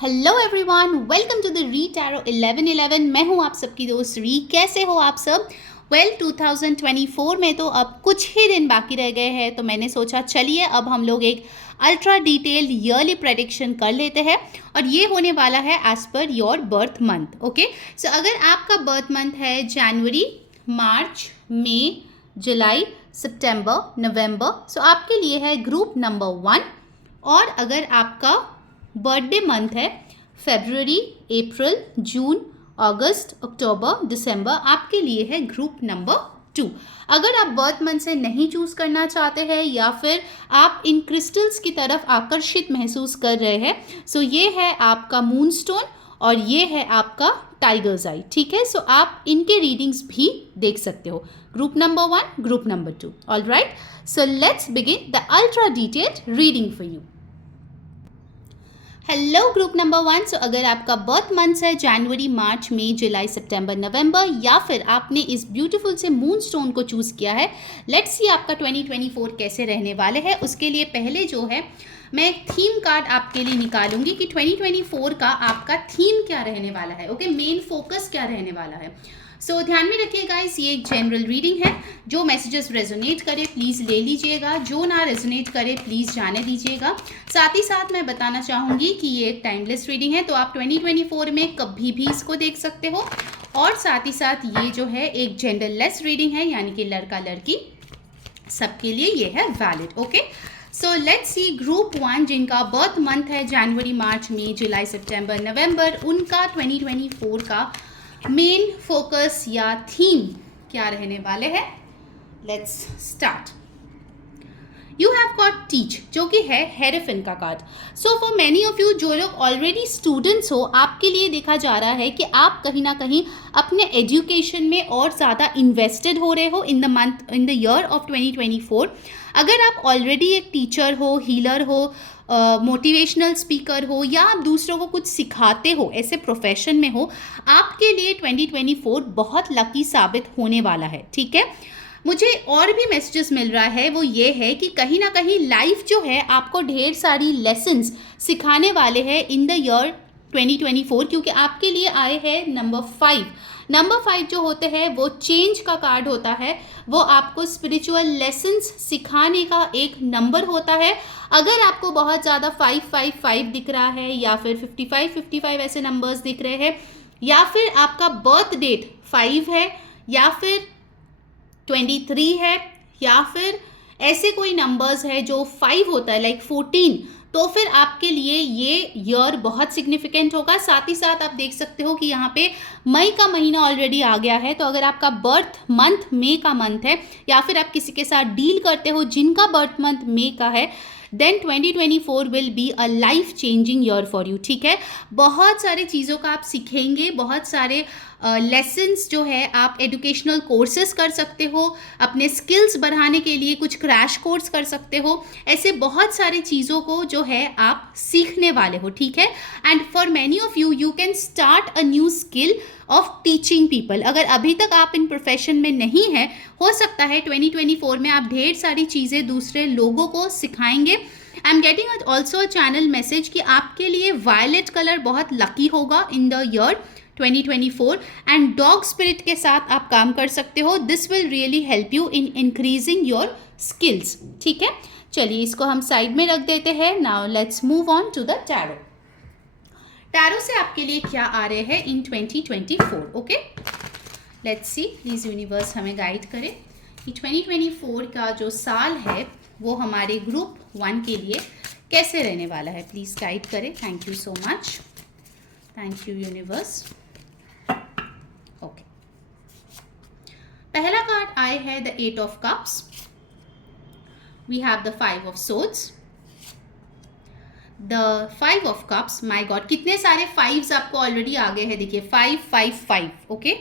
Hello everyone, welcome to the read tarot 1111। मैं हूं आप सबकी दोस्त री। कैसे हो आप सब? 2024 में तो अब कुछ ही दिन बाकी रह गए हैं, तो मैंने सोचा चलिए अब हम लोग एक अल्ट्रा डिटेल्ड ईयरली प्रेडिक्शन कर लेते हैं। और ये होने वाला है as per your birth month. Okay, so अगर आपका बर्थ मंथ है जनवरी, मार्च, मई, जुलाई, सितंबर, नवंबर, सो आपके लिए है ग्रुप नंबर 1। और अगर आपका बर्थडे मंथ है फरवरी, अप्रैल, जून, अगस्त, अक्टूबर, दिसंबर, आपके लिए है ग्रुप नंबर 2। अगर आप बर्थ मंथ से नहीं चूज करना चाहते हैं या फिर आप इन क्रिस्टल्स की तरफ आकर्षित महसूस कर रहे हैं, सो ये है आपका मून स्टोन और ये है आपका टाइगर्स आई। ठीक है, सो आप इनके रीडिंग्स भी देख सकते हो, group number 1, group number 2। All right, so let's begin the ultra detailed reading for you. Hello group number 1। सो अगर आपका बर्थ मंथ है जनवरी, मार्च, मई, जुलाई, सितंबर, नवंबर, या फिर आपने इस ब्यूटीफुल से मून स्टोन को चूज़ किया है, लेट्स सी आपका 2024 कैसे रहने वाले हैं। उसके लिए पहले जो है मैं एक थीम कार्ड आपके लिए निकालूंगी कि 2024 का आपका थीम क्या रहने वाला है। ओके, मेन फोकस क्या रहने वाला है। सो ध्यान में रखिए गाइस, ये एक जनरल रीडिंग है। जो मैसेजेस रेजोनेट करे प्लीज़ ले लीजिएगा, जो ना रेजोनेट करे प्लीज़ जाने दीजिएगा। साथ ही साथ मैं बताना चाहूँगी कि ये एक टाइमलेस रीडिंग है, तो आप 2024 में कभी भी इसको देख सकते हो। और साथ ही साथ ये जो है एक जेंडरलेस रीडिंग है, यानी कि लड़का लड़की सबके लिए ये है valid. Okay, so let's see group 1 जिनका बर्थ मंथ है जनवरी, मार्च, मई, जुलाई, सितंबर, नवंबर, उनका 2024 का मेन फोकस या थीम क्या रहने वाले हैं। Let's start. You have got teach, जो कि है हेरोफिन का card. So for many of you जो लोग ऑलरेडी स्टूडेंट्स हो, आपके लिए देखा जा रहा है कि आप कहीं ना कहीं अपने एजुकेशन में और ज़्यादा इन्वेस्टेड हो रहे हो इन द ईयर ऑफ 2024। अगर आप ऑलरेडी एक टीचर हो, हीलर हो, मोटिवेशनल स्पीकर हो, या आप दूसरों को कुछ सिखाते हो, ऐसे प्रोफेशन में हो, आपके लिए 2024 बहुत लकी साबित होने वाला है। ठीक है, मुझे और भी मैसेजेस मिल रहा है, वो ये है कि कहीं ना कहीं लाइफ जो है आपको ढेर सारी लेसन्स सिखाने वाले हैं इन द ईयर 2024, क्योंकि आपके लिए आए हैं नंबर 5। नंबर 5 जो होते हैं वो चेंज का कार्ड होता है, वो आपको स्पिरिचुअल लेसन्स सिखाने का एक नंबर होता है। अगर आपको बहुत ज़्यादा 555 दिख रहा है, या फिर 55 ऐसे नंबर्स दिख रहे हैं, या फिर आपका बर्थ डेट 5 है, या फिर 23 है, या फिर ऐसे कोई नंबर्स है जो 5 होता है, लाइक 14, तो फिर आपके लिए ये ईयर बहुत सिग्निफिकेंट होगा। साथ ही साथ आप देख सकते हो कि यहाँ पे मई का महीना ऑलरेडी आ गया है, तो अगर आपका बर्थ मंथ मई का मंथ है, या फिर आप किसी के साथ डील करते हो जिनका बर्थ मंथ मई का है, then 2024 will be a life changing year for you. ठीक है, बहुत सारे चीज़ों का आप सीखेंगे, बहुत सारे लेसन्स जो है आप एजुकेशनल कोर्सेज कर सकते हो, अपने स्किल्स बढ़ाने के लिए कुछ क्रैश कोर्स कर सकते हो, ऐसे बहुत सारी चीज़ों को जो है आप सीखने वाले हो। ठीक है, and for many of you you can start a new skill of teaching people. अगर अभी तक आप इन प्रोफेशन में नहीं है, हो सकता है 2024 में आप ढेर सारी चीज़ें दूसरे लोगों को सिखाएंगे। I am getting also a channel message कि आपके लिए वायलेट कलर बहुत लकी होगा इन the year 2024, and dog spirit के साथ आप काम कर सकते हो। This will really help you in increasing your skills. ठीक है, चलिए इसको हम साइड में रख देते हैं। Now let's move on to the tarot. Tarot से आपके लिए क्या आ रहे हैं in 2024। Okay, let's see, please universe हमें गाइड करें कि 2024 का जो साल है वो हमारे ग्रुप 1 के लिए कैसे रहने वाला है। प्लीज़ गाइड करें। Thank you so much, thank you universe. Okay, पहला कार्ड आए है the 8 of cups, we have the 5 of swords, the 5 of cups. My god, कितने सारे 5s आपको ऑलरेडी आ गए हैं, देखिए 5 5 5। Okay,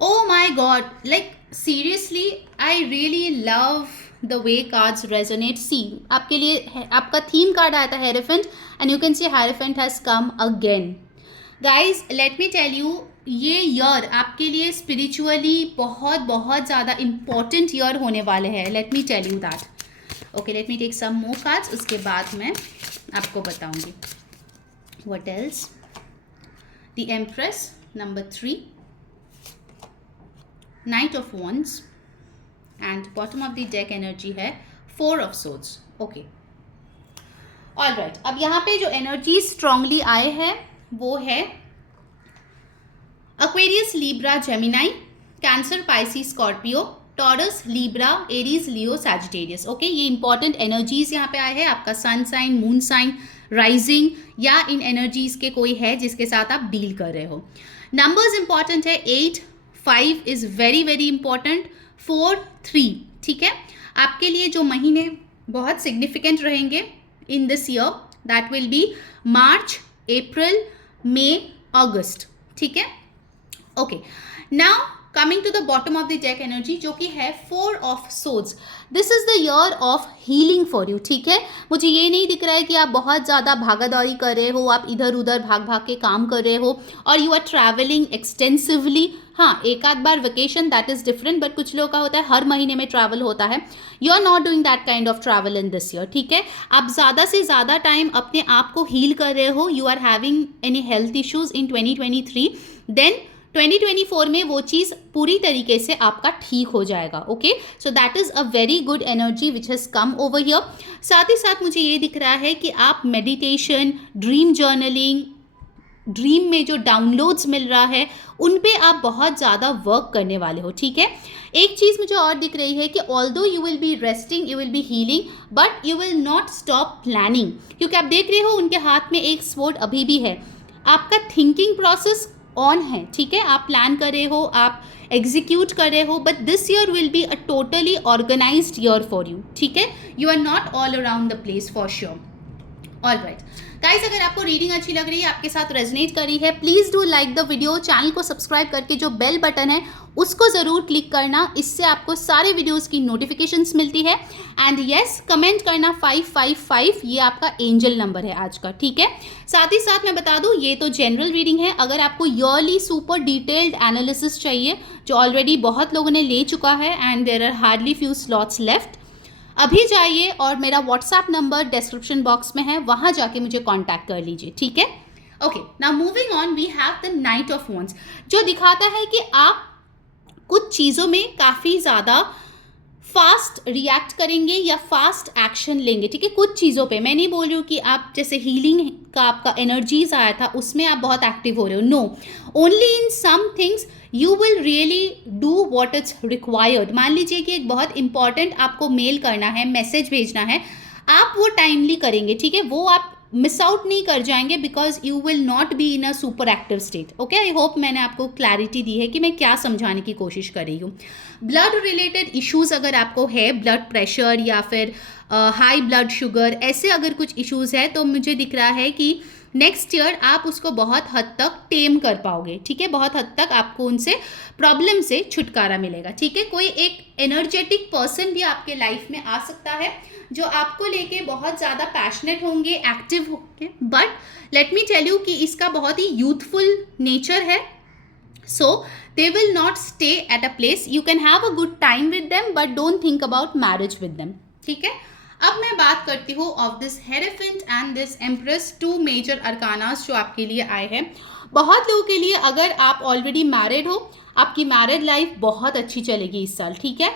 oh my god, like seriously I really love the way cards resonate. See, आपके लिए आपका थीम कार्ड आया था hierophant, and you can see hierophant has come again. Guys, let me tell you, ये year आपके लिए spiritually बहुत बहुत ज़्यादा इम्पॉर्टेंट ईयर होने वाले हैं। Let me tell you that. Okay, let me take some more cards, उसके बाद मैं आपको बताऊंगी. What else? The Empress, number 3, Knight of Wands, and bottom of the deck energy है 4 of Swords. Okay. All right, अब यहाँ पे जो एनर्जी स्ट्रांगली आए हैं वो है Aquarius, Libra, Gemini, Cancer, Pisces, Scorpio, Taurus, Libra, Aries, Leo, Sagittarius. Okay, ये इंपॉर्टेंट एनर्जीज यहाँ पे आए हैं. आपका sun sign, moon sign, rising या इन एनर्जीज के कोई है जिसके साथ आप डील कर रहे हो. नंबर्स इंपॉर्टेंट है. 8, 5 इज वेरी वेरी इंपॉर्टेंट. 4, 3. ठीक है, आपके लिए जो महीने बहुत सिग्निफिकेंट रहेंगे in this year, that will be March, April, May, August. ठीक है. Okay, now coming to the bottom of the deck energy जो कि है 4 of swords. This is the year of healing for you. ठीक है, मुझे ये नहीं दिख रहा है कि आप बहुत ज़्यादा भागादौड़ी कर रहे हो, आप इधर उधर भाग भाग के काम कर रहे हो और यू आर ट्रैवलिंग एक्सटेंसिवली. हाँ, एक आध बार vacation, that is different, but कुछ लोगों का होता है हर महीने में ट्रैवल होता है. You are not doing that kind of travel in this year. ठीक है, आप ज़्यादा से ज़्यादा टाइम अपने आप को हील कर रहे हो. You are having any health issues in 2023, then 2024 में वो चीज़ पूरी तरीके से आपका ठीक हो जाएगा. Okay, so that is a very good energy which has come over here. साथ ही साथ मुझे ये दिख रहा है कि आप मेडिटेशन, ड्रीम जर्नलिंग, ड्रीम में जो डाउनलोड्स मिल रहा है उन पे आप बहुत ज़्यादा वर्क करने वाले हो. ठीक है, एक चीज़ मुझे और दिख रही है कि although you will B resting, you will B healing, but you will not stop planning. क्योंकि आप देख रहे हो उनके हाथ में एक स्वॉर्ड अभी भी है. आपका थिंकिंग प्रोसेस ऑन है. ठीक है, आप प्लान कर रहे हो, आप एग्जीक्यूट कर रहे हो, but this year will be a totally organised year for you. ठीक है, you are not all around the place for sure. All right guys, अगर आपको रीडिंग अच्छी लग रही है, आपके साथ रेजोनेट कर रही है, please do like the video. Channel को सब्सक्राइब करके जो बेल बटन है उसको ज़रूर क्लिक करना, इससे आपको सारे वीडियोस की नोटिफिकेशंस मिलती है. एंड येस, कमेंट करना 555, ये आपका एंजल नंबर है आज का. ठीक है, साथ ही साथ मैं बता दूं ये तो जनरल रीडिंग है. अगर आपको ईयरली सुपर डिटेल्ड एनालिसिस चाहिए, जो ऑलरेडी बहुत लोगों ने ले चुका है and there are hardly few slots left, अभी जाइए और मेरा व्हाट्सएप नंबर डिस्क्रिप्शन बॉक्स में है, वहाँ जाके मुझे कांटेक्ट कर लीजिए. ठीक है. Okay, now moving on, we have the knight of wands जो दिखाता है कि आप कुछ चीज़ों में काफ़ी ज़्यादा फास्ट रिएक्ट करेंगे या फास्ट एक्शन लेंगे. ठीक है, कुछ चीज़ों पे मैं नहीं बोल रही हूँ कि आप जैसे हीलिंग का आपका एनर्जीज आया था उसमें आप बहुत एक्टिव हो रहे हो. No, only in some things you will really do what it's required. मान लीजिए कि एक बहुत इंपॉर्टेंट आपको मेल करना है, मैसेज भेजना है, आप वो टाइमली करेंगे. ठीक है, वो आप मिस आउट नहीं कर जाएंगे because you will not be in a super active state. Okay, I hope मैंने आपको क्लैरिटी दी है कि मैं क्या समझाने की कोशिश कर रही हूँ. ब्लड रिलेटेड इश्यूज़ अगर आपको है, ब्लड प्रेशर या फिर हाई ब्लड शुगर, ऐसे अगर कुछ इश्यूज़ है तो मुझे दिख रहा है कि नेक्स्ट ईयर आप उसको बहुत हद तक टेम कर पाओगे. ठीक है, बहुत हद तक आपको उनसे प्रॉब्लम से छुटकारा मिलेगा. ठीक है, कोई एक एनर्जेटिक पर्सन भी आपके लाइफ में आ सकता है जो आपको लेके बहुत ज़्यादा पैशनेट होंगे, एक्टिव होंगे, but let me tell you कि इसका बहुत ही यूथफुल नेचर है. सो they will not stay at a place. You can have a good time with them but don't think about marriage with them. ठीक है, अब मैं बात करती हूँ of this hierophant and this empress, 2 major arcanas जो आपके लिए आए हैं. बहुत लोगों के लिए अगर आप ऑलरेडी मैरिड हो, आपकी मैरिड लाइफ बहुत अच्छी चलेगी इस साल. ठीक है,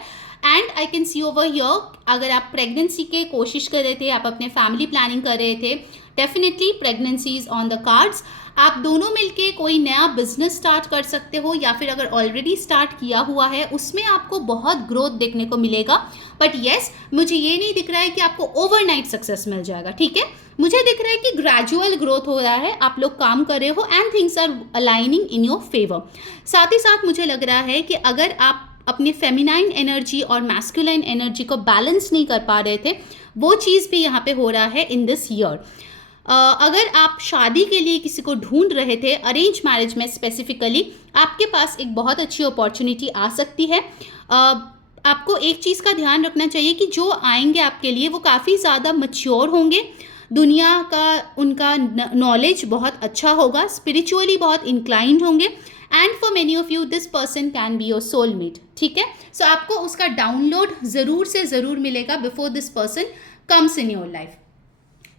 and I can C over here, अगर आप प्रेगनेंसी के कोशिश कर रहे थे, आप अपने फैमिली प्लानिंग कर रहे थे, definitely pregnancy is on the cards. आप दोनों मिलके कोई नया बिजनेस स्टार्ट कर सकते हो या फिर अगर ऑलरेडी स्टार्ट किया हुआ है उसमें आपको बहुत ग्रोथ देखने को मिलेगा. बट येस, मुझे ये नहीं दिख रहा है कि आपको ओवरनाइट सक्सेस मिल जाएगा. ठीक है, मुझे दिख रहा है कि ग्रेजुअल ग्रोथ हो रहा है, आप लोग काम कर रहे हो and things are aligning in your favour. साथ ही साथ मुझे लग रहा है कि अगर आप अपने फेमिनाइन एनर्जी और मैस्कुलाइन एनर्जी को बैलेंस नहीं कर पा रहे थे, वो चीज़ भी यहाँ पे हो रहा है इन दिस ईयर. अगर आप शादी के लिए किसी को ढूंढ रहे थे, अरेंज मैरिज में स्पेसिफिकली, आपके पास एक बहुत अच्छी अपॉर्चुनिटी आ सकती है. आपको एक चीज़ का ध्यान रखना चाहिए कि जो आएंगे आपके लिए वो काफ़ी ज़्यादा मैच्योर होंगे, दुनिया का उनका नॉलेज बहुत अच्छा होगा, स्पिरिचुअली बहुत इंक्लाइंड होंगे, and for many of you this person can be your soulmate. ठीक है, सो आपको उसका डाउनलोड ज़रूर से ज़रूर मिलेगा before this person comes in your life.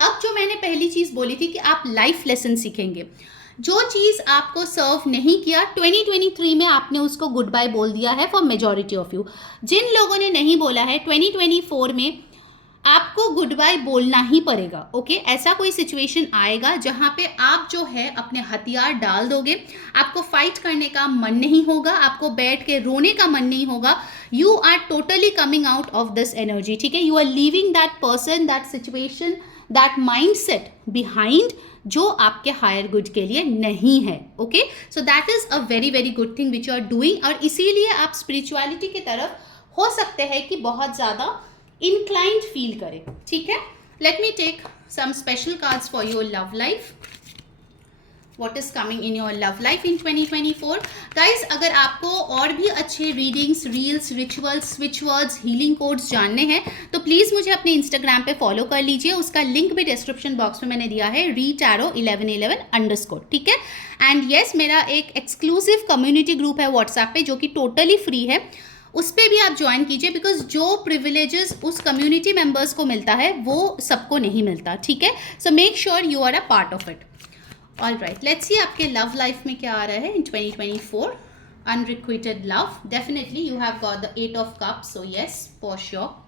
अब जो मैंने पहली चीज़ बोली थी कि आप लाइफ लेसन सीखेंगे, जो चीज़ आपको सर्व नहीं किया 2023 में आपने उसको गुड बाय बोल दिया है फॉर मेजॉरिटी ऑफ यू। जिन लोगों ने नहीं बोला है 2024 में आपको गुड बाय बोलना ही पड़ेगा। ओके, ऐसा कोई सिचुएशन आएगा जहां पे आप जो है अपने हथियार डाल दोगे, आपको फाइट करने का मन नहीं होगा, आपको बैठ के रोने का मन नहीं होगा। You are totally coming out of this energy, ठीक है। You are leaving that person, that situation, that mindset behind, जो आपके हायर गुड के लिए नहीं है। Okay, so that is a very very good thing which you are doing, और इसीलिए आप स्पिरिचुअलिटी की तरफ हो सकते हैं कि बहुत ज़्यादा inclined फील करें, ठीक है। Let me take some special cards for your love life. What is coming in your love life in 2024? Guys, अगर आपको और भी अच्छे readings, reels, rituals, switch words, healing codes जानने हैं तो प्लीज़ मुझे अपने इंस्टाग्राम पे फॉलो कर लीजिए। उसका लिंक भी डिस्क्रिप्शन बॉक्स में मैंने दिया है, retaro1111_, ठीक है। एंड येस, मेरा एक एक्सक्लूसिव कम्युनिटी ग्रुप है व्हाट्सएप पे जो कि टोटली फ्री है, उस पर भी आप ज्वाइन कीजिए, बिकॉज जो प्रिविलेजेस उस कम्युनिटी मेंबर्स को मिलता है वो सबको नहीं मिलता, ठीक है। So make sure you are a part of it. All right, let's see आपके लव लाइफ में क्या आ रहा है in 2024। Unrequited love, definitely you have got the 8 of cups, so yes for sure.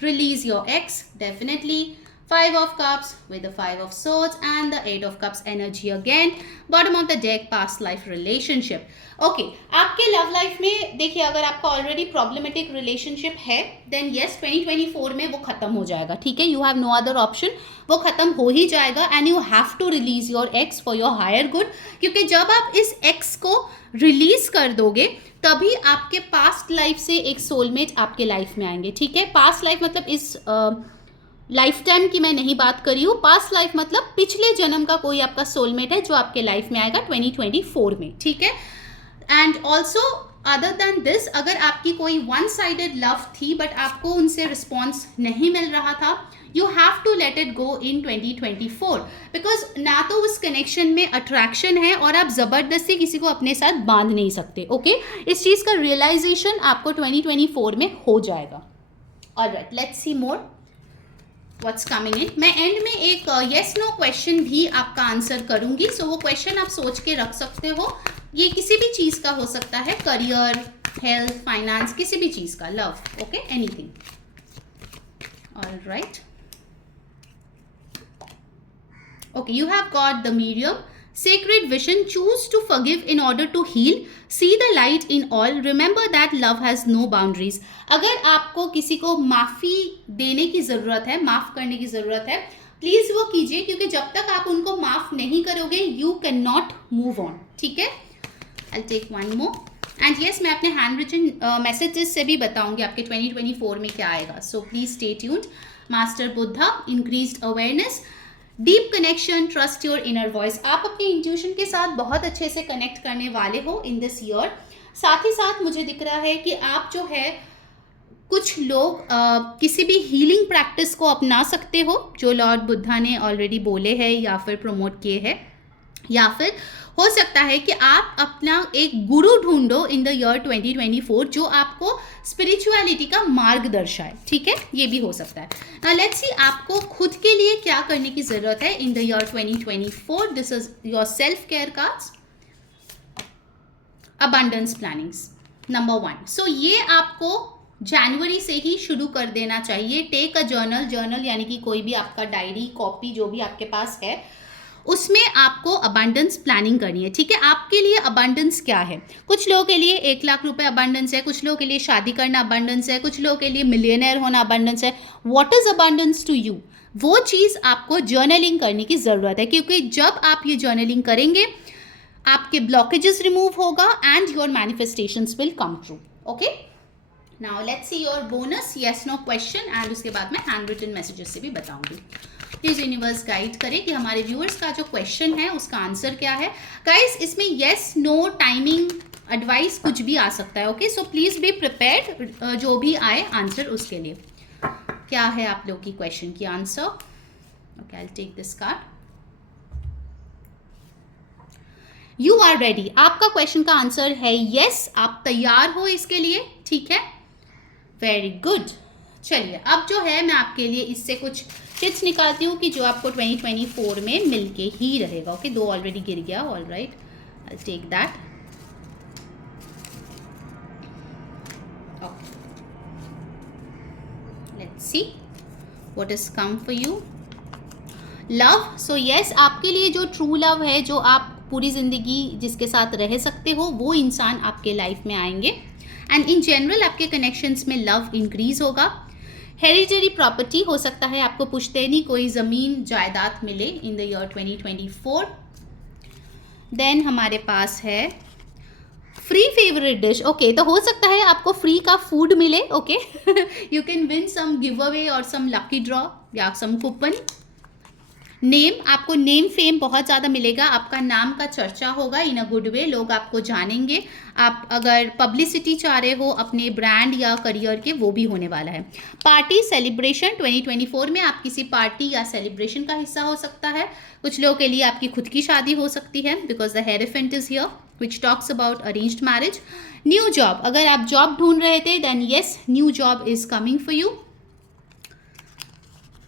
Release your ex, definitely. 5 of cups with the 5 of swords and the 8 of cups energy again. Bottom of the deck, past life relationship. Okay, आपके love life में देखिए, अगर आपका already problematic relationship है then yes 2024 में वो खत्म हो जाएगा, ठीक है। You have no other option, वो खत्म हो ही जाएगा and you have to release your ex for your higher good, क्योंकि जब आप इस एक्स को रिलीज कर दोगे तभी आपके पास्ट लाइफ से एक सोलमेट आपके लाइफ में आएंगे, ठीक है। पास्ट लाइफ मतलब इस लाइफ टाइम की मैं नहीं बात करी हूँ, पास्ट लाइफ मतलब पिछले जन्म का कोई आपका सोलमेट है जो आपके लाइफ में आएगा 2024 में, ठीक है। And also other than this, अगर आपकी कोई वन साइडेड लव थी बट आपको उनसे रिस्पॉन्स नहीं मिल रहा था, you have to let it go in 2024, because ना तो उस कनेक्शन में अट्रैक्शन है और आप ज़बरदस्ती किसी को अपने साथ बांध नहीं सकते, ओके। इस चीज़ का रियलाइजेशन आपको 2024 में हो जाएगा। Alright, let's see more what's coming इन। मैं एंड में एक येस नो क्वेश्चन भी आपका आंसर करूंगी, सो वो क्वेश्चन आप सोच के रख सकते हो। ये किसी भी चीज़ का हो सकता है, करियर, हेल्थ, फाइनेंस, किसी भी चीज़ का, love, okay, anything. Alright, okay, you have got the medium, sacred vision, choose to forgive in order to heal, see the light in all, remember that love has no boundaries। अगर आपको किसी को माफ़ी देने की ज़रूरत है, माफ़ करने की ज़रूरत है, प्लीज़ वो कीजिए, क्योंकि जब तक आप उनको माफ़ नहीं करोगे you can not move on, ठीक है। I take one more and yes, मैं अपने हैंड रिटन मैसेजेस से भी बताऊंगी आपके 2024 में क्या आएगा, so please stay tuned. Master Buddha, increased awareness, deep connection, trust your inner voice. आप अपने इंट्यूशन के साथ बहुत अच्छे से कनेक्ट करने वाले हो इन दिस ईयर। साथ ही साथ मुझे दिख रहा है कि आप जो है, कुछ लोग किसी भी हीलिंग प्रैक्टिस को अपना सकते हो जो लॉर्ड बुद्धा ने ऑलरेडी बोले हैं या फिर प्रमोट किए हैं, या फिर हो सकता है कि आप अपना एक गुरु ढूंढो इन द ईयर 2024 जो आपको स्पिरिचुअलिटी का मार्ग दर्शाए, ठीक है, ये भी हो सकता है। नाउ लेट्स सी आपको खुद के लिए क्या करने की ज़रूरत है in the year 2024। This is your self care cards, abundance plannings, number 1। सो ये आपको जनवरी से ही शुरू कर देना चाहिए। टेक अ जर्नल, जर्नल यानी कि कोई भी आपका डायरी, कॉपी, जो भी आपके पास है, उसमें आपको अबंडेंस प्लानिंग करनी है, ठीक है। आपके लिए अबंडेंस क्या है? कुछ लोगों के लिए 1 लाख रुपए अबंडेंस है, कुछ लोगों के लिए शादी करना अबंडेंस है, कुछ लोगों के लिए मिलियनेयर होना अबंडेंस है। What is abundance to you? वो चीज़ आपको जर्नलिंग करने की ज़रूरत है, क्योंकि जब आप ये जर्नलिंग करेंगे आपके ब्लॉकेजेस रिमूव होगा and your manifestations will come true, okay. Now let's see your bonus yes no question and उसके बाद मैं हैंड रिटन मैसेजेस से भी बताऊंगी। प्लीज यूनिवर्स गाइड करे कि हमारे व्यूअर्स का जो क्वेश्चन है उसका आंसर क्या है। गाइस, इसमें येस नो टाइमिंग एडवाइस कुछ भी आ सकता है, okay. So please be prepared, जो भी आए आंसर उसके लिए। क्या है आप लोग की क्वेश्चन की answer? Okay, I take this card. You are ready, आपका क्वेश्चन का आंसर है यस, आप तैयार हो इसके लिए, ठीक है, वेरी गुड। चलिए अब जो है मैं आपके लिए इससे कुछ टिप्स निकालती हूँ कि जो आपको 2024 में मिलके ही रहेगा। ओके, 2 ऑलरेडी गिर गया, all right, I take that. Okay, let's see what is come for you. Love, so yes, आपके लिए जो ट्रू लव है, जो आप पूरी ज़िंदगी जिसके साथ रह सकते हो, वो इंसान आपके लाइफ में आएंगे। एंड इन जनरल आपके कनेक्शंस में लव इंक्रीज होगा। हेरिडिटरी प्रॉपर्टी हो सकता है आपको पुश्तैनी कोई ज़मीन जायदाद मिले इन द ईयर 2024। देन हमारे पास है फ्री फेवरेट डिश। ओके, तो हो सकता है आपको फ्री का फूड मिले। Okay, you can win some giveaway और सम लकी ड्रॉ या सम कूपन। नेम, आपको नेम फेम बहुत ज़्यादा मिलेगा, आपका नाम का चर्चा होगा इन अ गुड वे, लोग आपको जानेंगे। आप अगर पब्लिसिटी चाह रहे हो अपने ब्रांड या करियर के, वो भी होने वाला है। पार्टी सेलिब्रेशन, 2024 में आप किसी पार्टी या सेलिब्रेशन का हिस्सा हो सकता है। कुछ लोगों के लिए आपकी खुद की शादी हो सकती है, because the hierophant is here which talks about arranged marriage. New job, अगर आप जॉब ढूंढ रहे थे then yes, new job is coming for you.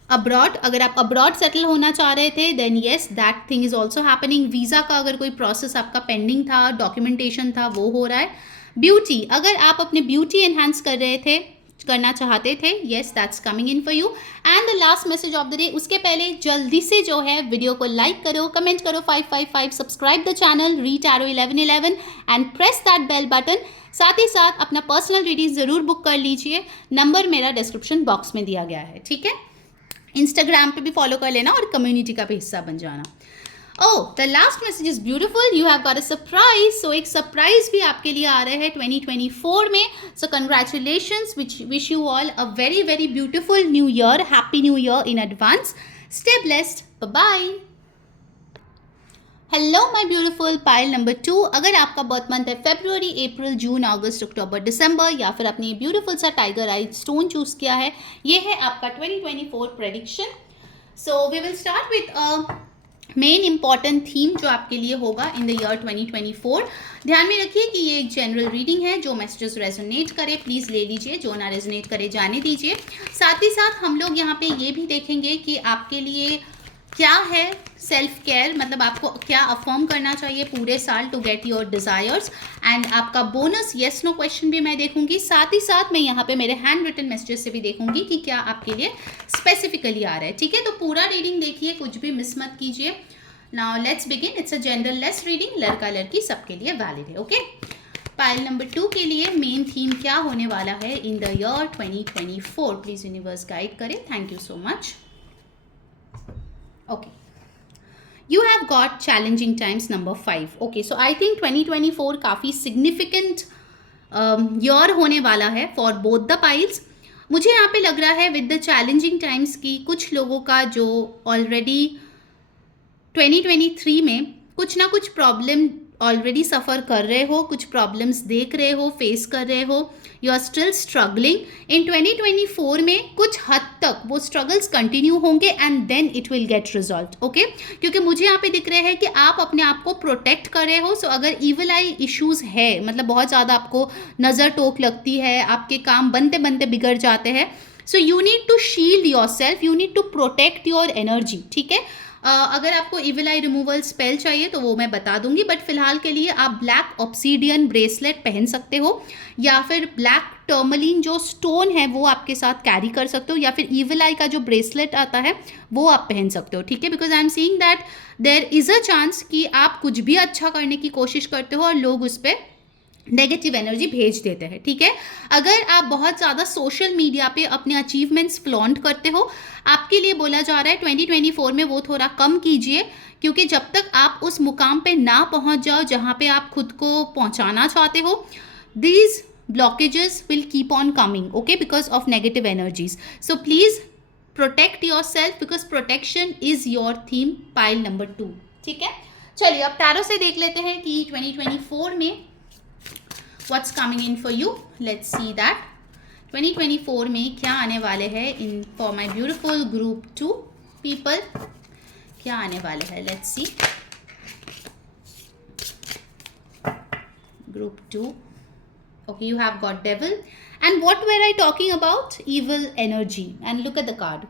Abroad, अगर आप अब्रॉड सेटल होना चाह रहे थे then yes, that thing is also happening. Visa का अगर कोई प्रोसेस आपका पेंडिंग था, डॉक्यूमेंटेशन था, वो हो रहा है। ब्यूटी, अगर आप अपने ब्यूटी एनहांस करना चाहते थे, yes that's coming in for you. And the last message of the day, उसके पहले जल्दी से जो है वीडियो को लाइक करो, कमेंट करो 555, subscribe the channel read tarot 1111 and press that bell button. साथ ही साथ अपना पर्सनल रीडिंग ज़रूर बुक कर लीजिए, नंबर मेरा डिस्क्रिप्शन बॉक्स में दिया गया है, ठीक है। इंस्टाग्राम पे भी फॉलो कर लेना और कम्युनिटी का भी हिस्सा बन जाना। Oh, the last message is beautiful, you have got a surprise. So एक सरप्राइज भी आपके लिए आ रहा है 2024 में। So congratulations, wish you all a very very beautiful new year, happy new year in advance. Stay blessed, bye. Hello my beautiful pile number 2, अगर आपका birth month है फरवरी, अप्रैल, जून, अगस्त, अक्टूबर, दिसंबर, या फिर आपने ब्यूटीफुल सा टाइगर आई स्टोन चूज किया है, ये है आपका 2024 prediction. So we will start with main important theme जो आपके लिए होगा इन द ईयर 2024। ध्यान में रखिए कि ये एक जनरल रीडिंग है, जो मैसेजेस रेजोनेट करे प्लीज़ ले लीजिए, जो ना रेजोनेट करे जाने दीजिए। साथ ही साथ हम लोग यहाँ पे ये भी देखेंगे कि आपके लिए क्या है सेल्फ केयर, मतलब आपको क्या अफर्म करना चाहिए पूरे साल to get your desires. And आपका बोनस येस नो क्वेश्चन भी मैं देखूंगी, साथ ही साथ मैं यहाँ पे मेरे हैंड रिटन मैसेजेस से भी देखूंगी कि क्या आपके लिए स्पेसिफिकली आ रहा है, ठीक है। तो पूरा रीडिंग देखिए, कुछ भी मिस मत कीजिए। Now let's begin, it's a general less reading, लड़का लड़की सबके लिए वैलिड है, ओके। पाइल नंबर 2 के लिए मेन थीम क्या होने वाला है in the year 2024, please universe guide करें, thank you so much. Okay, you have got challenging times number 5. Okay, so I think 2024 काफ़ी significant year होने वाला है for both the piles. मुझे यहाँ पे लग रहा है with the challenging times की कुछ लोगों का जो already 2023 में कुछ ना कुछ प्रॉब्लम ऑलरेडी सफ़र कर रहे हो, कुछ प्रॉब्लम्स देख रहे हो, फेस कर रहे हो, you are still struggling. In 2024 में कुछ हद तक वो स्ट्रगल्स कंटिन्यू होंगे and then it will get resolve, okay. क्योंकि मुझे यहाँ पे दिख रहे हैं कि आप अपने आप को प्रोटेक्ट कर रहे हो। सो अगर ईवल आई इश्यूज़ है, मतलब बहुत ज़्यादा आपको नज़र टोक लगती है, आपके काम बनते बनते बिगड़ जाते हैं, so you need to shield your self, you need to protect your energy, ठीक है। अगर आपको इविल आई रिमूवल स्पेल चाहिए तो वो मैं बता दूंगी, बट फिलहाल के लिए आप ब्लैक ऑब्सीडियन ब्रेसलेट पहन सकते हो, या फिर ब्लैक टर्मलिन जो स्टोन है वो आपके साथ कैरी कर सकते हो, या फिर इविल आई का जो ब्रेसलेट आता है वो आप पहन सकते हो, ठीक है। Because I am seeing that there is a chance कि आप कुछ भी अच्छा करने की कोशिश करते हो और लोग उस पर नेगेटिव एनर्जी भेज देते हैं, ठीक है। अगर आप बहुत ज़्यादा सोशल मीडिया पे अपने अचीवमेंट्स फ्लॉन्ट करते हो, आपके लिए बोला जा रहा है 2024 में वो थोड़ा कम कीजिए, क्योंकि जब तक आप उस मुकाम पे ना पहुंच जाओ जहां पे आप खुद को पहुंचाना चाहते हो, these blockages will keep on coming, okay, because of negative energies. So please protect yourself because protection is your theme, pile number 2, ठीक है। चलिए अब टैरो से देख लेते हैं कि 2024 में what's coming in for you. Let's see that 2024 में क्या आने वाले हैं इन for my beautiful group 2 people, क्या आने वाले हैं, let's see. Group 2, okay, you have got devil and what were I talking about? Evil energy. And look at the card.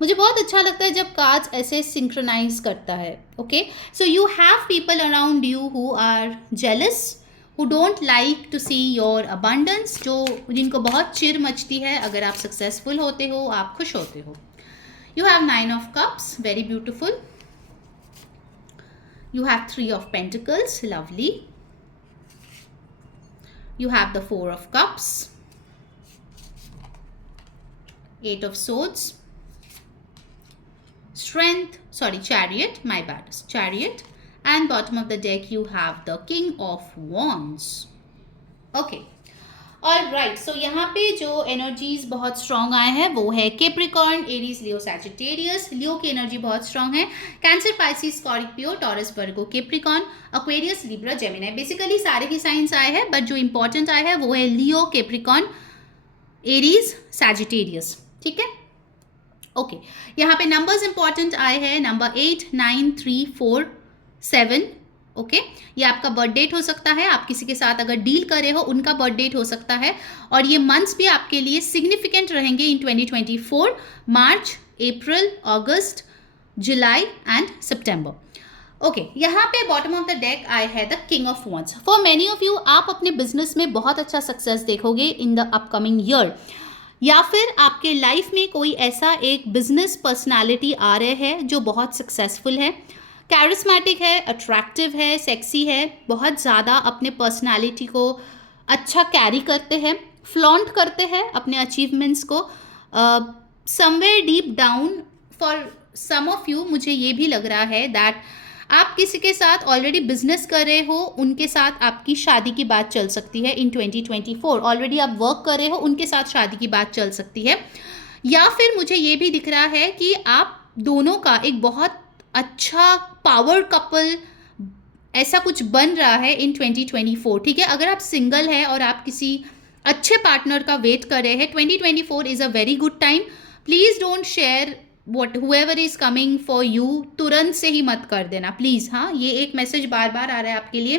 मुझे बहुत अच्छा लगता है जब कार्ड्स ऐसे सिंक्रोनाइज करता है. Okay, so you have people around you who are jealous, who don't like to see your abundance, जिनको बहुत चिर मचती है अगर आप सक्सेसफुल होते हो, आप खुश होते हो. You have 9 of cups, very beautiful. You have 3 of pentacles, lovely. You have the 4 of cups, 8 of swords, chariot, my bad, chariot, and bottom of the deck you have the king of wands. Okay. All right, so यहाँ पे जो energies बहुत strong आए हैं वो है Capricorn, Aries, Leo, Sagittarius. Leo की energy बहुत स्ट्रॉन्ग है. Cancer, Pisces, Scorpio, Taurus, Virgo, Capricorn, Aquarius, Libra, Gemini. Basically सारे ही साइंस आए हैं, बट जो इंपॉर्टेंट आए हैं वो है लियो, कैप्रिकॉर्न, एरीज, सैजिटेरियस. ठीक है, ओके. यहाँ पे नंबर्स इंपॉर्टेंट आए हैं, नंबर 8, 9, 3, 4, 7. ओके, ये आपका बर्थ डेट हो सकता है. आप किसी के साथ अगर डील कर रहे हो उनका बर्थ डेट हो सकता है. और ये मंथ्स भी आपके लिए सिग्निफिकेंट रहेंगे in 2024. March, April, August, July and September. Okay, यहाँ पे बॉटम ऑफ द डेक आए है the king of wands. For many of you, आप अपने बिजनेस में बहुत अच्छा सक्सेस देखोगे इन द अपकमिंग ईयर, या फिर आपके लाइफ में कोई ऐसा एक बिजनेस पर्सनालिटी आ रहे हैं जो बहुत सक्सेसफुल है, कैरिस्मेटिक है, अट्रैक्टिव है, सेक्सी है, बहुत ज़्यादा अपने पर्सनालिटी को अच्छा कैरी करते हैं, फ्लॉन्ट करते हैं अपने अचीवमेंट्स को. Somewhere deep down for some of you मुझे ये भी लग रहा है दैट आप किसी के साथ ऑलरेडी बिजनेस कर रहे हो, उनके साथ आपकी शादी की बात चल सकती है इन 2024. ऑलरेडी आप वर्क कर रहे हो, उनके साथ शादी की बात चल सकती है. या फिर मुझे ये भी दिख रहा है कि आप दोनों का एक बहुत अच्छा पावर कपल ऐसा कुछ बन रहा है इन 2024. ठीक है, अगर आप सिंगल है और आप किसी अच्छे पार्टनर का वेट कर रहे हैं, 2024 is a very good time. Please don't share whoever is coming for you. तुरंत से ही मत कर देना प्लीज़. हाँ, ये एक मैसेज बार बार आ रहा है आपके लिए.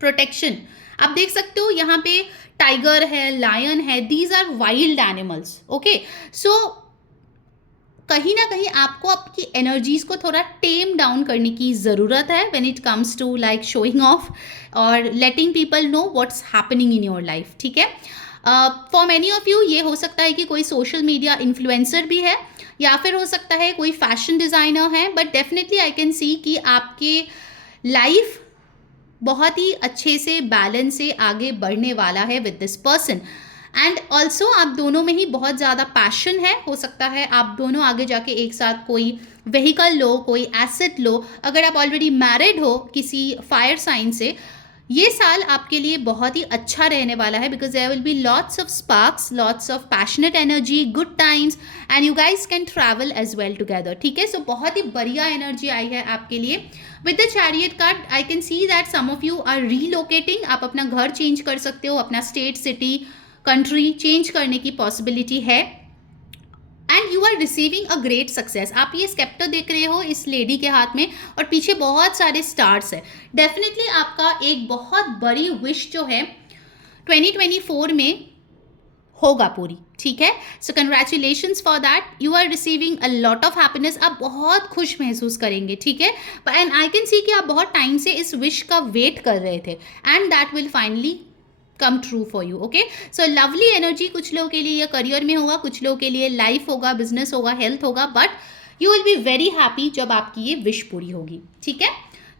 प्रोटेक्शन आप देख सकते हो, यहाँ पे टाइगर है, लायन है, these are wild animals. Okay, so कहीं ना कहीं आपको आपकी एनर्जीज को थोड़ा टेम डाउन करने की ज़रूरत है when it comes to like showing off और letting people know what's happening in your life. ठीक है, फॉर मैनी ऑफ यू ये हो सकता है कि कोई सोशल मीडिया इन्फ्लुएंसर भी है, या फिर हो सकता है कोई फैशन डिज़ाइनर है, बट डेफिनेटली आई कैन सी कि आपके लाइफ बहुत ही अच्छे से बैलेंस से आगे बढ़ने वाला है with this person. And also आप दोनों में ही बहुत ज़्यादा पैशन है. हो सकता है आप दोनों आगे जाके एक साथ कोई व्हीकल लो, कोई एसेट लो. अगर आप ऑलरेडी मैरिड हो किसी फायर साइन से, ये साल आपके लिए बहुत ही अच्छा रहने वाला है, because there will be lots of sparks, lots of passionate energy, good times, and you guys can travel as well together. ठीक है, सो बहुत ही बढ़िया एनर्जी आई है आपके लिए. With the chariot card I can see that some of you are relocating. आप अपना घर चेंज कर सकते हो, अपना स्टेट, सिटी, कंट्री चेंज करने की पॉसिबिलिटी है. And you are receiving a great success. आप ये स्केप्टर देख रहे हो इस लेडी के हाथ में, और पीछे बहुत सारे स्टार्स है. डेफिनेटली आपका एक बहुत बड़ी विश जो है 2024 में होगा पूरी. ठीक है, so congratulations for that. You are receiving a lot of happiness. आप बहुत खुश महसूस करेंगे. ठीक है, एंड आई कैन सी कि आप बहुत टाइम से इस विश का वेट कर रहे थे, and that will finally come true for you. Okay, so lovely energy. कुछ लोगों के लिए ये करियर में होगा, कुछ लोगों के लिए लाइफ होगा, बिजनेस होगा, हेल्थ होगा, but you will be very happy जब आपकी ये विश पूरी होगी. ठीक है,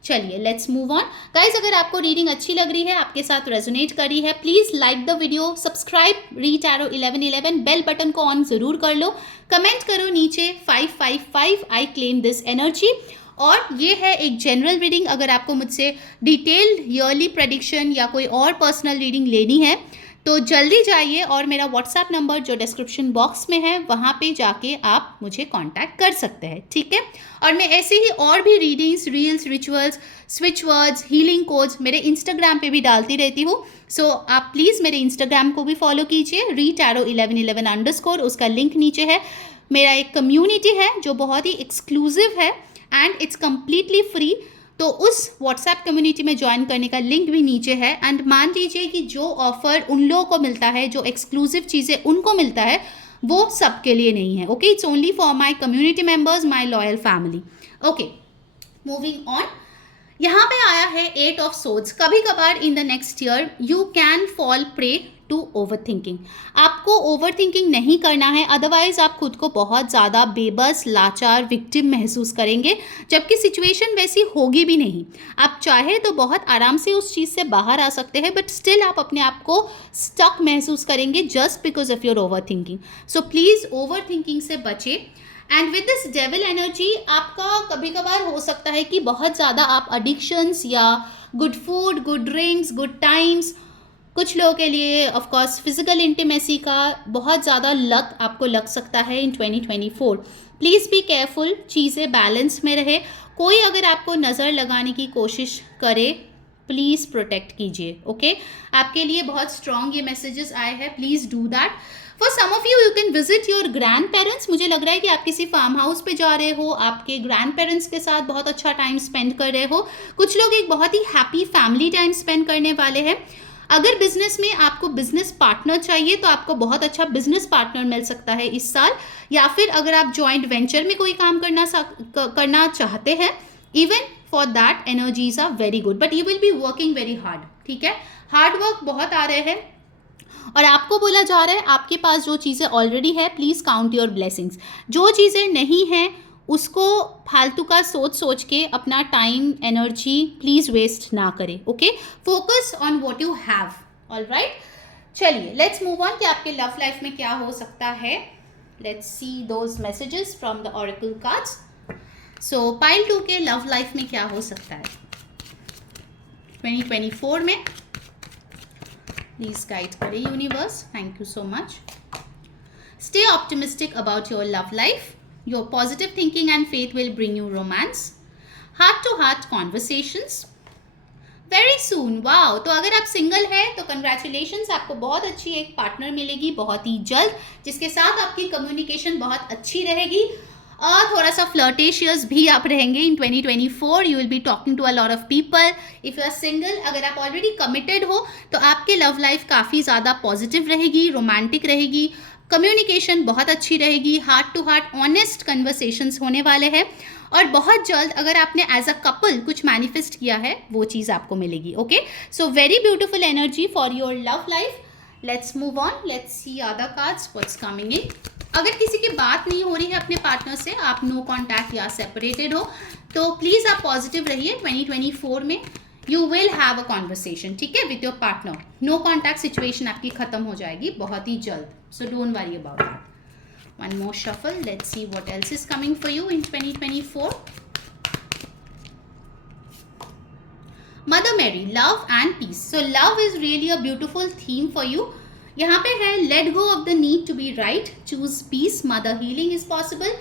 चलिए लेट्स मूव ऑन. गाइज, अगर आपको रीडिंग अच्छी लग रही है, आपके साथ रेजोनेट कर रही है, please like the video, subscribe read tarot 1111, bell button को ऑन ज़रूर कर लो, कमेंट करो नीचे 555 आई क्लेम दिस एनर्जी. और ये है एक जनरल रीडिंग. अगर आपको मुझसे डिटेल्ड ईयरली प्रेडिक्शन या कोई और पर्सनल रीडिंग लेनी है तो जल्दी जाइए, और मेरा व्हाट्सएप नंबर जो डिस्क्रिप्शन बॉक्स में है वहाँ पे जाके आप मुझे कांटेक्ट कर सकते हैं. ठीक है, और मैं ऐसे ही और भी readings, reels, rituals, switch words, healing codes मेरे इंस्टाग्राम पे भी डालती रहती हूँ. सो आप प्लीज़ मेरे इंस्टाग्राम को भी फॉलो कीजिए, @1111_, उसका लिंक नीचे है. मेरा एक कम्युनिटी है जो बहुत ही एक्सक्लूसिव है, एंड इट्स कम्प्लीटली फ्री. तो उस व्हाट्सएप कम्युनिटी में ज्वाइन करने का लिंक भी नीचे है। एंड मान लीजिए कि जो ऑफर उन लोगों को मिलता है, जो एक्सक्लूसिव चीज़ें उनको मिलता है, वो सबके लिए नहीं है। Okay, it's only for my community members, my loyal family. Okay, moving on. यहाँ पे आया है 8 ऑफ सोर्ड्स। कभी कभार in the next year you can fall prey to overthinking. आपको ओवर थिंकिंग नहीं करना है, अदरवाइज आप खुद को बहुत ज़्यादा बेबस, लाचार, विक्टिम महसूस करेंगे, जबकि सिचुएशन वैसी होगी भी नहीं। आप चाहे तो बहुत आराम से उस चीज़ से बाहर आ सकते हैं, बट स्टिल आप अपने आप को स्टक महसूस करेंगे just because of your over thinking. So please over thinking से बचें। And with this devil energy आपका कभी कभार हो सकता है कि बहुत ज़्यादा आप एडिक्शंस या good food, good drinks, good times, कुछ लोगों के लिए ऑफ कोर्स फिजिकल इंटीमेसी का बहुत ज़्यादा लत आपको लग सकता है इन 2024। प्लीज़ बी केयरफुल, चीज़ें बैलेंस में रहे। कोई अगर आपको नज़र लगाने की कोशिश करे, प्लीज़ प्रोटेक्ट कीजिए। ओके, आपके लिए बहुत स्ट्रॉन्ग ये मैसेजेस आए हैं, please do that. For some of you can visit your grandparents. मुझे लग रहा है कि आप किसी फार्म हाउस पे जा रहे हो, आपके ग्रैंड पेरेंट्स के साथ बहुत अच्छा टाइम स्पेंड कर रहे हो। कुछ लोग एक बहुत ही हैप्पी फैमिली टाइम स्पेंड करने वाले हैं। अगर बिजनेस में आपको बिजनेस पार्टनर चाहिए तो आपको बहुत अच्छा बिजनेस पार्टनर मिल सकता है इस साल, या फिर अगर आप जॉइंट वेंचर में कोई काम करना चाहते हैं, even for that energies are very good, but you will be working very hard. ठीक है, हार्ड वर्क बहुत आ रहे हैं और आपको बोला जा रहा है आपके पास जो चीज़ें ऑलरेडी है, प्लीज़ काउंट योर ब्लेसिंग्स। जो चीज़ें नहीं हैं उसको फालतू का सोच के अपना टाइम, एनर्जी प्लीज़ वेस्ट ना करें। Okay, focus on what you have. Alright, चलिए लेट्स मूव ऑन कि आपके लव लाइफ में क्या हो सकता है। Let's see those messages from the oracle cards. So pile 2 के लव लाइफ में क्या हो सकता है 2024 में। प्लीज गाइड करें universe, thank you so much. Stay optimistic about your love life. Your positive thinking and faith will bring you romance. Heart-to-heart conversations. Very soon. Wow! तो अगर आप सिंगल हैं तो कंग्रेचुलेशंस, आपको बहुत अच्छी एक पार्टनर मिलेगी बहुत ही जल्द, जिसके साथ आपकी कम्युनिकेशन बहुत अच्छी रहेगी और थोड़ा सा फ्लर्टेशियस भी आप रहेंगे in 2024. You will be talking to a lot of people. If you are single, अगर आप ऑलरेडी कमिटेड हो तो आपके लव लाइफ काफ़ी ज़्यादा पॉजिटिव रहेगी, रोमांटिक रहेगी, कम्युनिकेशन बहुत अच्छी रहेगी, heart to heart honest conversations होने वाले हैं और बहुत जल्द अगर आपने एज अ कपल कुछ मैनिफेस्ट किया है वो चीज़ आपको मिलेगी। Okay, so very beautiful energy for your love life. Let's move on, let's see other cards what's coming in. अगर किसी की बात नहीं हो रही है अपने पार्टनर से, आप नो कॉन्टैक्ट या सेपरेटेड हो, तो प्लीज़ आप पॉजिटिव रहिए। 2024 में you will have a conversation, ठीक है, with your partner. No contact situation आपकी खत्म हो जाएगी बहुत ही जल्द, so don't worry about that. One more shuffle, let's see what else is coming for you in 2024. Mother Mary, love and peace. So love is really a beautiful theme for you. यहाँ पे है let go of the need to be right, choose peace, mother healing is possible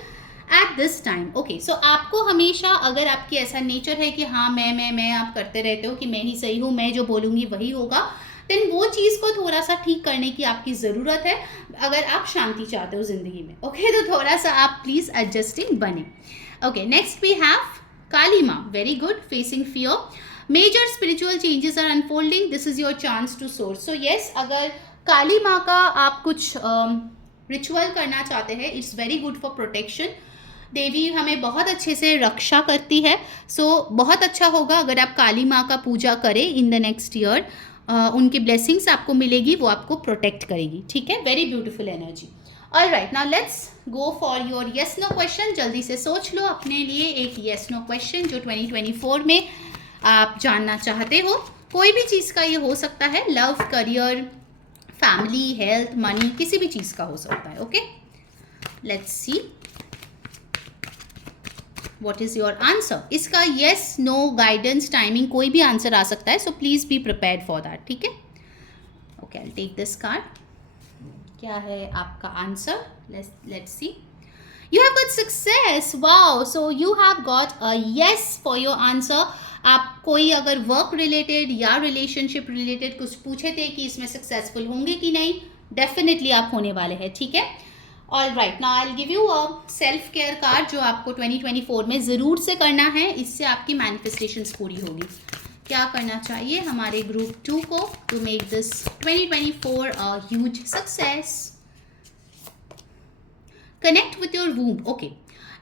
at this time. Okay, so आपको हमेशा, अगर आपकी ऐसा nature है कि हाँ मैं आप करते रहते हो कि मैं ही सही हूँ, मैं जो बोलूँगी वही होगा, देन वो चीज़ को थोड़ा सा ठीक करने की आपकी ज़रूरत है अगर आप शांति चाहते हो ज़िंदगी में। ओके, तो थोड़ा सा आप प्लीज़ एडजस्टिंग बने। Okay, next we have Kali Maa, very good, facing fear, major spiritual changes are unfolding, this is your chance to source. So yes, अगर काली माँ का आप कुछ रिचुअल करना चाहते हैं, it's very good for protection. देवी हमें बहुत अच्छे से रक्षा करती है, सो बहुत अच्छा होगा अगर आप काली माँ का पूजा करें इन द नेक्स्ट ईयर। उनकी ब्लेसिंग्स आपको मिलेगी, वो आपको प्रोटेक्ट करेगी। ठीक है, very beautiful energy. Alright, now let's go for your yes no question. जल्दी से सोच लो अपने लिए एक येस नो क्वेश्चन जो 2024 में आप जानना चाहते हो। कोई भी चीज़ का ये हो सकता है, love, career, family, health, money, किसी भी चीज़ का हो सकता है। Okay, let's see what is your answer. इसका येस, नो, गाइडेंस, टाइमिंग, कोई भी आंसर आ सकता है, so please be prepared for that. ठीक है, okay, I take this card. क्या है आपका answer? Let's see. You have got success, wow, so you have got a yes for your answer. आप कोई अगर वर्क रिलेटेड या रिलेशनशिप रिलेटेड कुछ पूछे थे कि इसमें सक्सेसफुल होंगे कि नहीं, डेफिनेटली आप होने वाले हैं। ठीक है, all right, now I give you a self care card जो आपको 2024 में ज़रूर से करना है, इससे आपकी मैनिफेस्टेशंस पूरी होगी। क्या करना चाहिए हमारे ग्रुप 2 को to make this 2024 a huge success? Connect with your womb. Okay,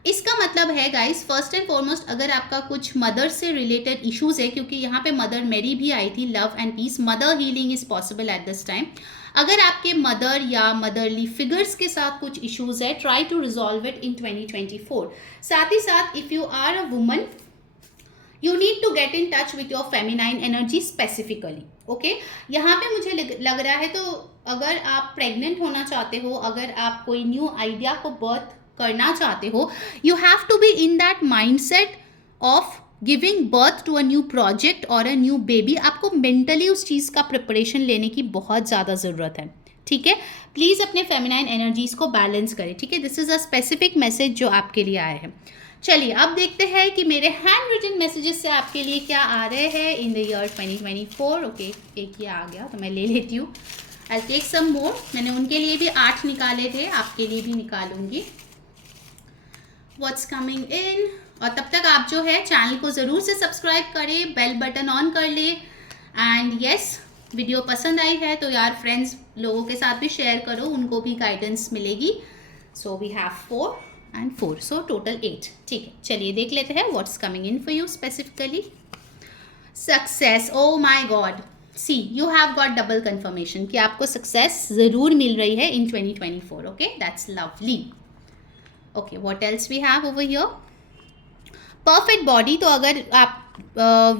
इसका मतलब है गाइस, फर्स्ट एंड फॉरमोस्ट अगर आपका कुछ मदर से रिलेटेड इश्यूज है, क्योंकि यहाँ पे मदर मेरी भी आई थी, love and peace, mother healing is possible at this time. अगर आपके मदर या मदरली फिगर्स के साथ कुछ इश्यूज है, try to resolve it in 2024। साथ ही साथ if you are a woman, you need to get in touch with your feminine energy specifically. Okay, यहाँ पे मुझे लग रहा है, तो अगर आप प्रेग्नेंट होना चाहते हो, अगर आप कोई न्यू आइडिया को बर्थ करना चाहते हो, you have to be in that mindset of giving birth to a new project और अ न्यू बेबी। आपको मेंटली उस चीज़ का प्रिपरेशन लेने की बहुत ज़्यादा ज़रूरत है, ठीक है। प्लीज़ अपने फेमिनाइन एनर्जीज को बैलेंस करें, ठीक है। This is a specific message जो आपके लिए आया है। चलिए अब देखते हैं कि मेरे हैंड रिटन मैसेजेस से आपके लिए क्या आ रहे हैं इन द ईयर 2024। ओके, एक ये आ गया तो मैं ले लेती हूँ। आई टेक सम मोर। मैंने उनके लिए भी 8 निकाले थे, आपके लिए भी निकालूंगी। व्हाट्स कमिंग इन। और तब तक आप जो है चैनल को ज़रूर से सब्सक्राइब करें, बेल बटन ऑन कर ले। एंड यस, वीडियो पसंद आई है तो यार फ्रेंड्स लोगों के साथ भी शेयर करो, उनको भी गाइडेंस मिलेगी। So we have 4 and 4, so total 8। ठीक है, चलिए देख लेते हैं what's coming in for you specifically. Success, oh my god, see you have got double confirmation कि आपको सक्सेस ज़रूर मिल रही है in 2024। Okay, that's lovely. Okay, what else we have over here. Perfect body, तो अगर आप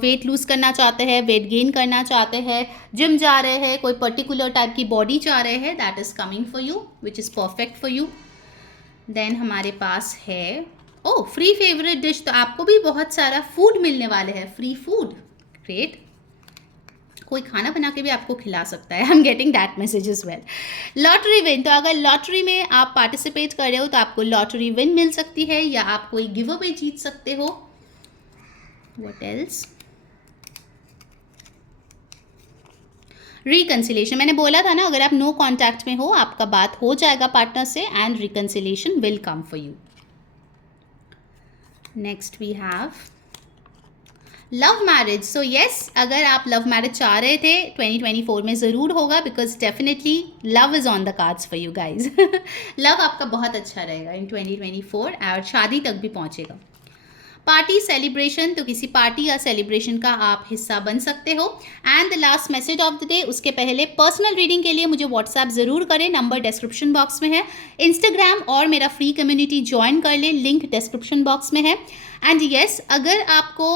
वेट लूज़ करना चाहते हैं, वेट गेन करना चाहते हैं, जिम जा रहे हैं, कोई पर्टिकुलर टाइप की बॉडी चाह रहे हैं, that is coming for you, which is perfect for you. Then हमारे पास है फ्री फेवरेट डिश, तो आपको भी बहुत सारा फूड मिलने वाले हैं, फ्री फूड, ग्रेट। कोई खाना बना के भी आपको खिला सकता है, I am getting that message is well. Lottery win, तो अगर लॉटरी में आप पार्टिसिपेट कर रहे हो तो आपको लॉटरी विन मिल सकती है, या आप कोई गिव अवे जीत सकते हो। What else. रिकन्सिलेशन, मैंने बोला था ना, अगर आप नो कॉन्टैक्ट में हो आपका बात हो जाएगा पार्टनर से, and reconciliation will come for you. Next we have love marriage. So yes, अगर आप लव मैरिज चाह रहे थे 2024 में ज़रूर होगा, because definitely love is on the cards for you guys. Love आपका बहुत अच्छा रहेगा इन 2024 और शादी तक भी पहुँचेगा। पार्टी सेलिब्रेशन, तो किसी पार्टी या सेलिब्रेशन का आप हिस्सा बन सकते हो। And the last message of the day, उसके पहले पर्सनल रीडिंग के लिए मुझे व्हाट्सएप ज़रूर करें, नंबर डिस्क्रिप्शन बॉक्स में है। इंस्टाग्राम और मेरा फ्री कम्युनिटी ज्वाइन कर ले, लिंक डिस्क्रिप्शन बॉक्स में है। एंड यस, अगर आपको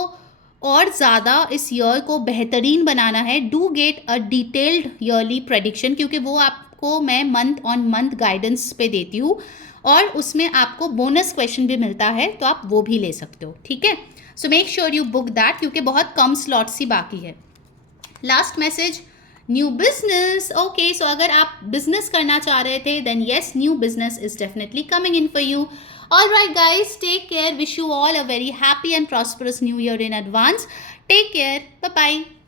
और ज़्यादा इस ईयर को बेहतरीन बनाना है, do get a detailed yearly prediction, क्योंकि वो आपको मैं मंथ ऑन मंथ गाइडेंस पे देती हूँ, और उसमें आपको बोनस क्वेश्चन भी मिलता है, तो आप वो भी ले सकते हो, ठीक है। So make sure you book that, क्योंकि बहुत कम स्लॉट्स ही बाकी है। Last message, new business. Okay, so अगर आप बिजनेस करना चाह रहे थे, then yes, new business is definitely coming in for you. All right guys, take care. Wish you all a very happy and prosperous new year in advance. Take care. Bye bye.